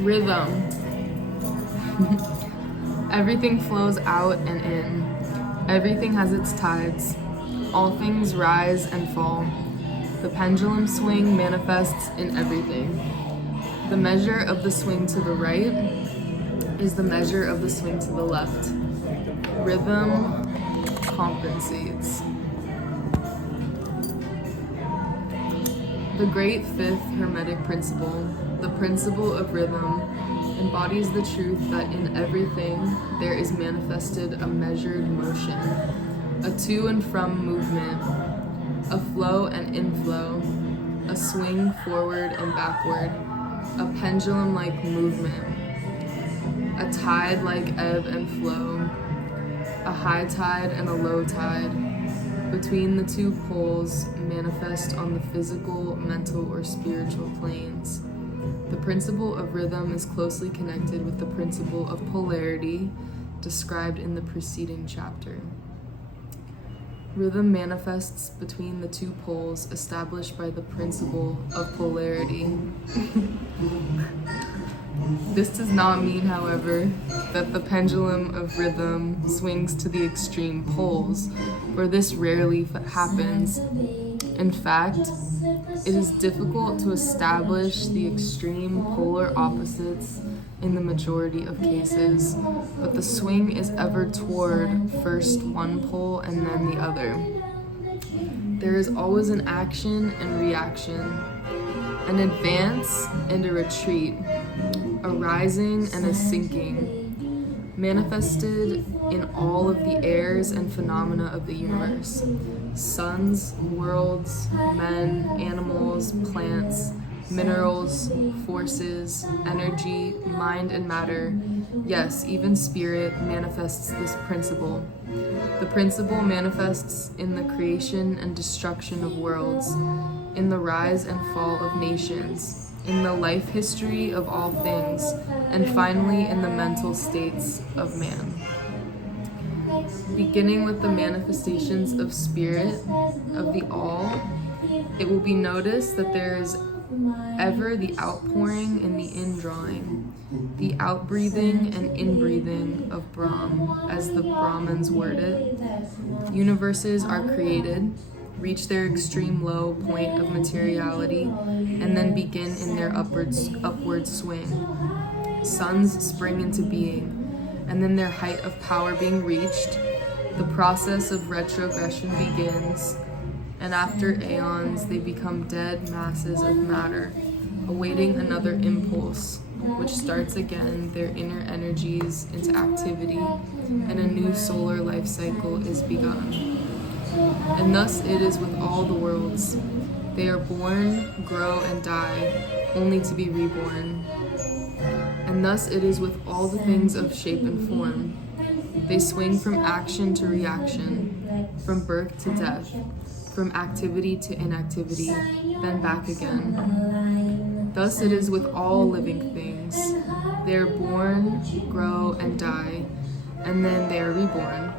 Rhythm. Everything flows out and in. Everything has its tides. All things rise and fall. The pendulum swing manifests in everything. The measure of the swing to the right is the measure of the swing to the left. Rhythm compensates. The great fifth Hermetic principle, the principle of rhythm, embodies the truth that in everything there is manifested a measured motion, a to and from movement, a flow and inflow, a swing forward and backward, a pendulum-like movement, a tide like ebb and flow, a high tide and a low tide, between the two poles manifest on the physical, mental, or spiritual planes. The principle of rhythm is closely connected with the principle of polarity described in the preceding chapter. Rhythm manifests between the two poles established by the principle of polarity. This does not mean, however, that the pendulum of rhythm swings to the extreme poles, for this rarely happens. In fact, it is difficult to establish the extreme polar opposites in the majority of cases, but the swing is ever toward first one pole and then the other. There is always an action and reaction, an advance and a retreat, a rising and a sinking, manifested in all of the airs and phenomena of the universe. Suns, worlds, men, animals, plants, minerals, forces, energy, mind and matter, yes, even spirit manifests this principle. The principle manifests in the creation and destruction of worlds, in the rise and fall of nations, in the life history of all things, and finally in the mental states of man. Beginning with the manifestations of spirit, of the all, it will be noticed that there is ever the outpouring and the indrawing, the outbreathing and inbreathing of Brahm, as the Brahmins word it. Universes are created, reach their extreme low point of materiality, and then begin in their upward swing. Suns spring into being, and then their height of power being reached, the process of retrogression begins, and after aeons they become dead masses of matter, awaiting another impulse, which starts again their inner energies into activity, and a new solar life cycle is begun. And thus it is with all the worlds. They are born, grow, and die, only to be reborn. And thus it is with all the things of shape and form. They swing from action to reaction, from birth to death, from activity to inactivity, then back again. Thus it is with all living things. They are born, grow, and die, and then they are reborn.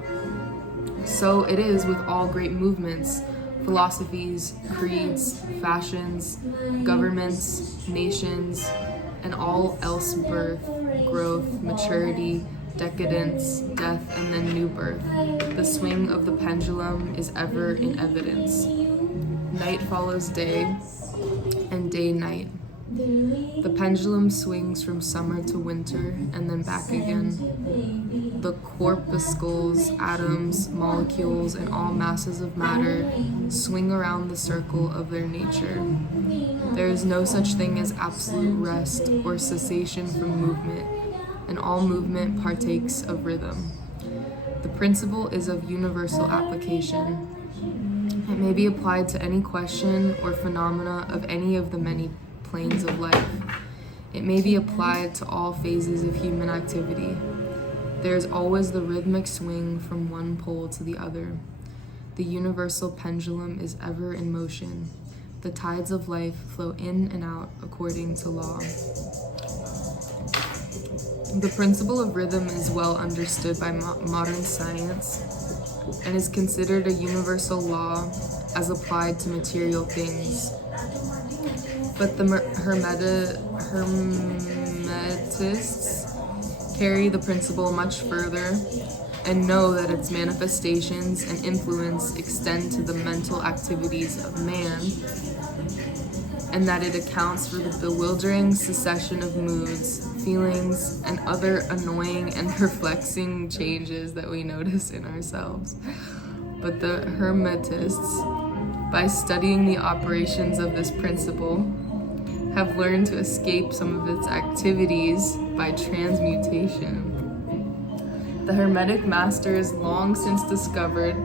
So it is with all great movements, philosophies, creeds, fashions, governments, nations, and all else birth, growth, maturity, decadence, death, and then new birth. The swing of the pendulum is ever in evidence. Night follows day, and day night. The pendulum swings from summer to winter, and then back again. The corpuscles, atoms, molecules, and all masses of matter swing around the circle of their nature. There is no such thing as absolute rest or cessation from movement, and all movement partakes of rhythm. The principle is of universal application. It may be applied to any question or phenomena of any of the many planes of life. It may be applied to all phases of human activity. There is always the rhythmic swing from one pole to the other. The universal pendulum is ever in motion. The tides of life flow in and out according to law. The principle of rhythm is well understood by modern science and is considered a universal law as applied to material things. But the Hermetists carry the principle much further and know that its manifestations and influence extend to the mental activities of man, and that it accounts for the bewildering succession of moods, feelings, and other annoying and perplexing changes that we notice in ourselves. But the Hermetists, by studying the operations of this principle, have learned to escape some of its activities by transmutation. The Hermetic masters long since discovered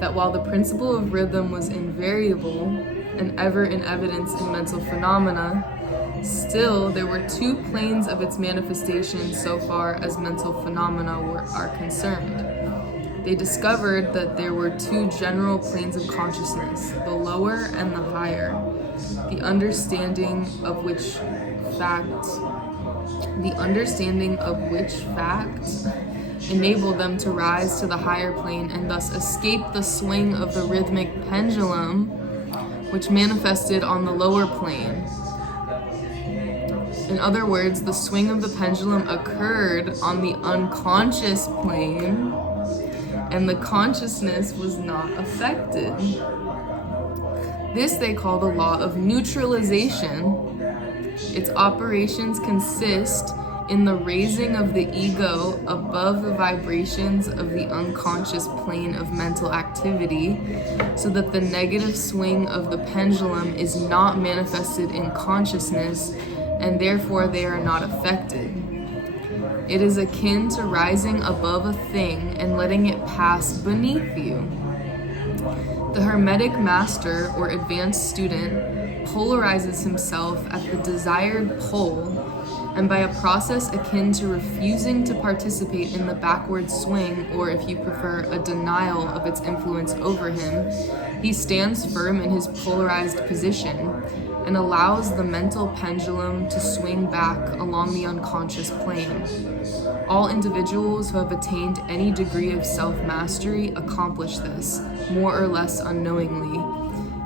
that while the principle of rhythm was invariable and ever in evidence in mental phenomena, still there were two planes of its manifestation so far as mental phenomena are concerned. They discovered that there were two general planes of consciousness, the lower and the higher, the understanding of which fact enabled them to rise to the higher plane and thus escape the swing of the rhythmic pendulum, which manifested on the lower plane. In other words, the swing of the pendulum occurred on the unconscious plane, and the consciousness was not affected. This they call the law of neutralization. Its operations consist in the raising of the ego above the vibrations of the unconscious plane of mental activity, so that the negative swing of the pendulum is not manifested in consciousness, and therefore they are not affected. It is akin to rising above a thing and letting it pass beneath you. The Hermetic master or advanced student polarizes himself at the desired pole, and by a process akin to refusing to participate in the backward swing, or if you prefer, a denial of its influence over him, he stands firm in his polarized position and allows the mental pendulum to swing back along the unconscious plane. All individuals who have attained any degree of self-mastery accomplish this, more or less unknowingly,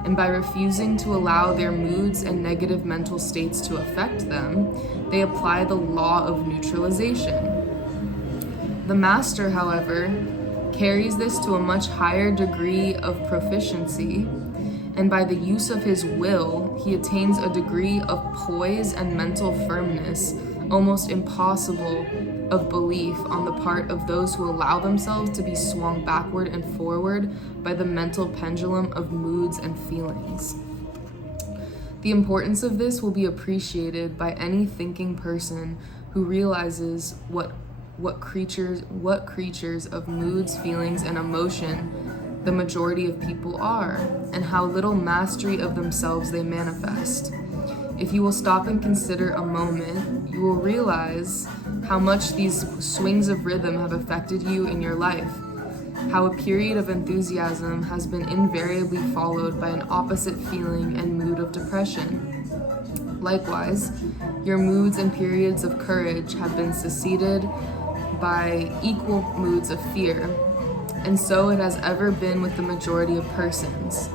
and by refusing to allow their moods and negative mental states to affect them, they apply the law of neutralization. The master, however, carries this to a much higher degree of proficiency, and by the use of his will, he attains a degree of poise and mental firmness almost impossible of belief on the part of those who allow themselves to be swung backward and forward by the mental pendulum of moods and feelings. The importance of this will be appreciated by any thinking person who realizes what creatures of moods, feelings, and emotion the majority of people are, and how little mastery of themselves they manifest. If you will stop and consider a moment, you will realize how much these swings of rhythm have affected you in your life, how a period of enthusiasm has been invariably followed by an opposite feeling and mood of depression. Likewise, your moods and periods of courage have been succeeded by equal moods of fear, and so it has ever been with the majority of persons.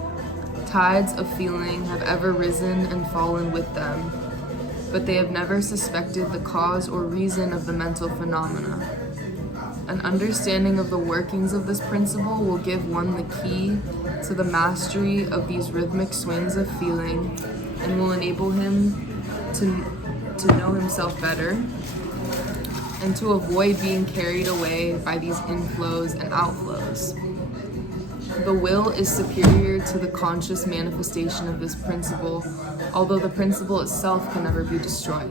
Tides of feeling have ever risen and fallen with them, but they have never suspected the cause or reason of the mental phenomena. An understanding of the workings of this principle will give one the key to the mastery of these rhythmic swings of feeling, and will enable him to know himself better and to avoid being carried away by these inflows and outflows. The will is superior to the conscious manifestation of this principle, although the principle itself can never be destroyed.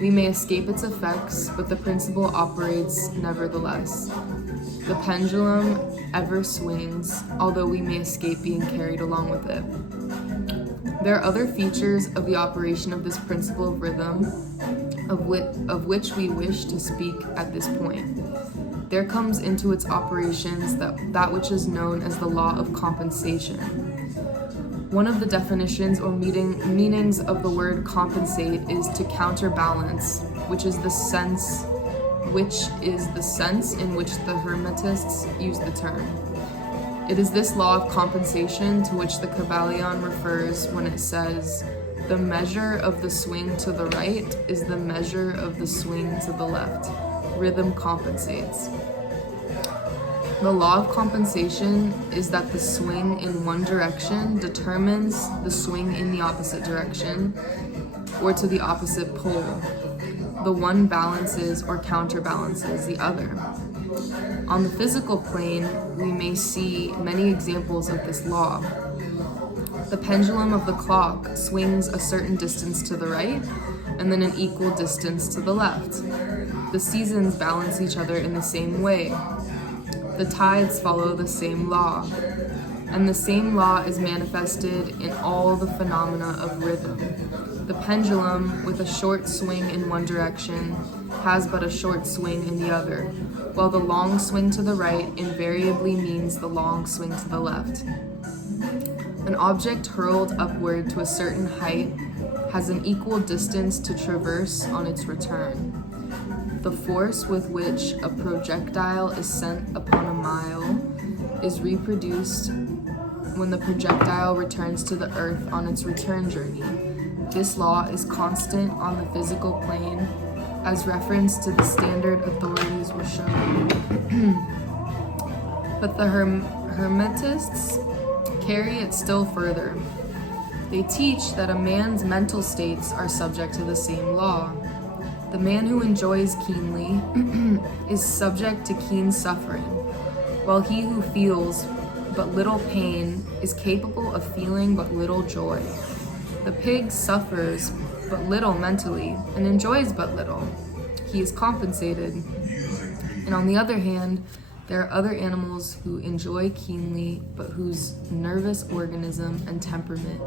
We may escape its effects, but the principle operates nevertheless. The pendulum ever swings, although we may escape being carried along with it. There are other features of the operation of this principle of rhythm, of which we wish to speak at this point. There comes into its operations that which is known as the law of compensation. One of the definitions or meanings of the word compensate is to counterbalance, which is the sense in which the Hermetists use the term. It is this law of compensation to which the Kybalion refers when it says, The measure of the swing to the right is the measure of the swing to the left. Rhythm compensates. The law of compensation is that the swing in one direction determines the swing in the opposite direction or to the opposite pole. The one balances or counterbalances the other. On the physical plane, we may see many examples of this law. The pendulum of the clock swings a certain distance to the right and then an equal distance to the left. The seasons balance each other in the same way. The tides follow the same law, and the same law is manifested in all the phenomena of rhythm. The pendulum, with a short swing in one direction, has but a short swing in the other, while the long swing to the right invariably means the long swing to the left. An object hurled upward to a certain height has an equal distance to traverse on its return. The force with which a projectile is sent upon a mile is reproduced when the projectile returns to the earth on its return journey. This law is constant on the physical plane, as reference to the standard authorities will show. But the Hermetists carry it still further. They teach that a man's mental states are subject to the same law. The man who enjoys keenly is subject to keen suffering, while he who feels but little pain is capable of feeling but little joy. The pig suffers but little mentally and enjoys but little. He is compensated. And on the other hand, there are other animals who enjoy keenly, but whose nervous organism and temperament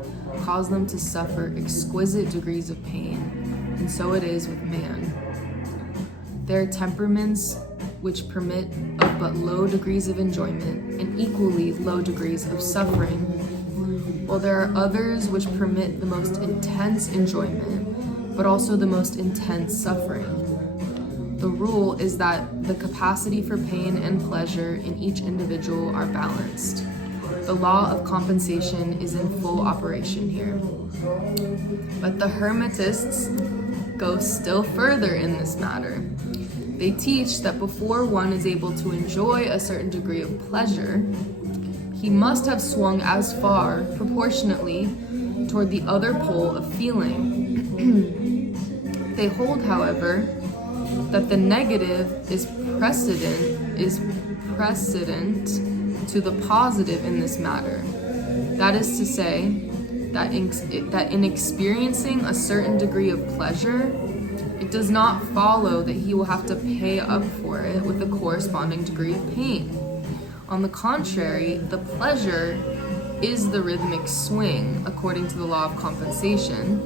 cause them to suffer exquisite degrees of pain, and so it is with man. There are temperaments which permit of but low degrees of enjoyment and equally low degrees of suffering, while there are others which permit the most intense enjoyment, but also the most intense suffering. The rule is that the capacity for pain and pleasure in each individual are balanced. The law of compensation is in full operation here. But the Hermetists go still further in this matter. They teach that before one is able to enjoy a certain degree of pleasure, he must have swung as far, proportionately, toward the other pole of feeling. They hold, however, that the negative is precedent to the positive in this matter. That is to say, that in experiencing a certain degree of pleasure, it does not follow that he will have to pay up for it with a corresponding degree of pain. On the contrary, the pleasure is the rhythmic swing, according to the law of compensation,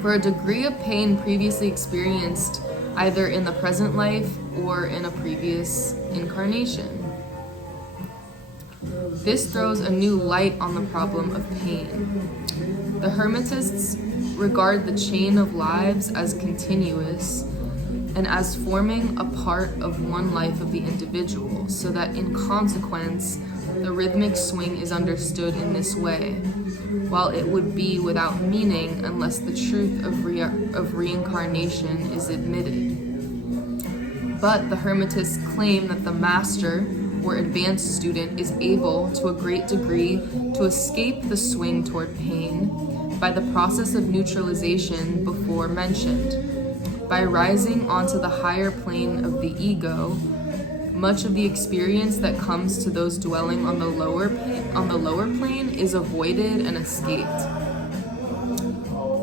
for a degree of pain previously experienced either in the present life or in a previous incarnation. This throws a new light on the problem of pain. The Hermetists regard the chain of lives as continuous and as forming a part of one life of the individual, so that in consequence, the rhythmic swing is understood in this way, while it would be without meaning unless the truth of reincarnation is admitted. But the Hermetists claim that the master or advanced student is able, to a great degree, to escape the swing toward pain by the process of neutralization before mentioned. By rising onto the higher plane of the ego, much of the experience that comes to those dwelling on the lower plane is avoided and escaped.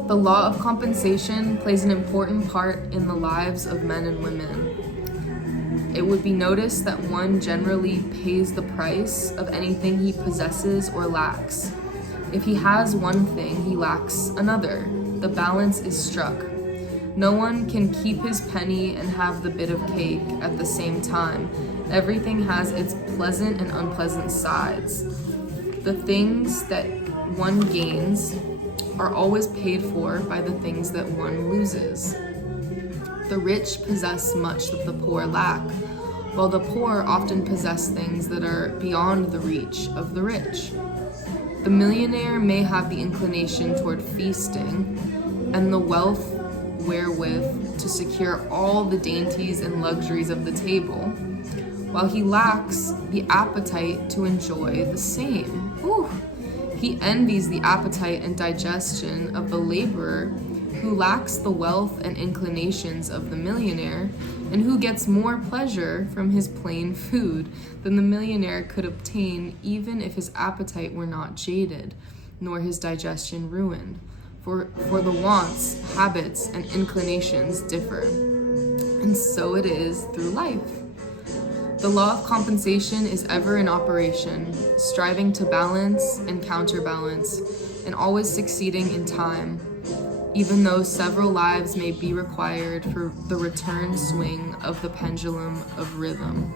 The law of compensation plays an important part in the lives of men and women. It would be noticed that one generally pays the price of anything he possesses or lacks. If he has one thing, he lacks another. The balance is struck. No one can keep his penny and have the bit of cake at the same time. Everything has its pleasant and unpleasant sides. The things that one gains are always paid for by the things that one loses. The rich possess much that the poor lack, while the poor often possess things that are beyond the reach of the rich. The millionaire may have the inclination toward feasting and the wealth wherewith to secure all the dainties and luxuries of the table, while he lacks the appetite to enjoy the same. Ooh. He envies the appetite and digestion of the laborer who lacks the wealth and inclinations of the millionaire, and who gets more pleasure from his plain food than the millionaire could obtain, even if his appetite were not jaded, nor his digestion ruined. For the wants, habits, and inclinations differ, and so it is through life. The law of compensation is ever in operation, striving to balance and counterbalance, and always succeeding in time, even though several lives may be required for the return swing of the pendulum of rhythm.